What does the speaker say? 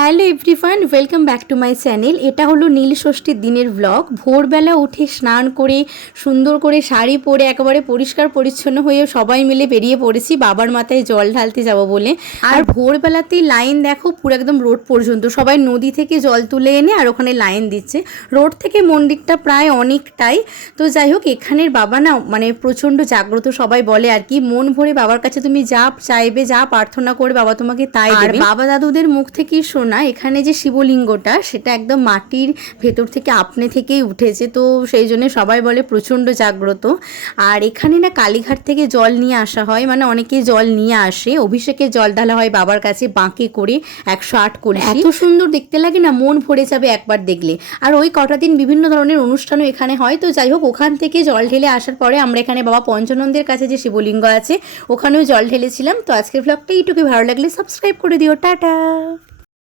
Hello everyone, welcome back to my channel. এটা হলো নীল ষষ্ঠীর দিনের ব্লগ। ভোরবেলা উঠে স্নান করে সুন্দর করে শাড়ি পরে একেবারে পরিষ্কার পরিচ্ছন্ন হয়ে সবাই মিলে বেরিয়ে পড়েছি বাবার মাথায় জল ঢালতে যাব বলে। আর ভোরবেলাতেই লাইন দেখো পুরো একদম রোড পর্যন্ত, সবাই নদী থেকে জল তুলে এনে আর ওখানে লাইন দিচ্ছে। রোড থেকে মন্দিরটা প্রায় অনেকটাই। তো যাই হোক, এখানের বাবা না মানে প্রচণ্ড জাগ্রত, সবাই বলে আর কি। মন ভরে বাবার কাছে তুমি যা চাইবে, যা প্রার্থনা করে বাবা তোমাকে তাই দেবে। বাবা দাদুদের মুখ থেকে শোনা এখানে যে শিবলিঙ্গটা সেটা একদম মাটির ভেতর থেকে আপনে থেকেই উঠেছে, তো সেই জন্য সবাই বলে প্রচণ্ড জাগ্রত। আর এখানে না কালীঘাট থেকে জল নিয়ে আসা হয়, মানে অনেকে জল নিয়ে আসে, অভিষেকে জল ঢালা হয় বাবার কাছে বাঁকে করে 108 কলসি। এত সুন্দর দেখতে লাগে না, মন ভরে যাবে একবার দেখলে। আর ওই কটা দিন বিভিন্ন ধরনের অনুষ্ঠানও এখানে হয়। তো যাই হোক, ওখান থেকে জল ঢেলে আসার পরে আমরা এখানে বাবা পঞ্চানন্দের কাছে যে শিবলিঙ্গ আছে ওখানেও জল ঢেলেছিলাম। তো আজকের ব্লগটা এইটুকুই, ভালো লাগলে সাবস্ক্রাইব করে দিও। টাটা।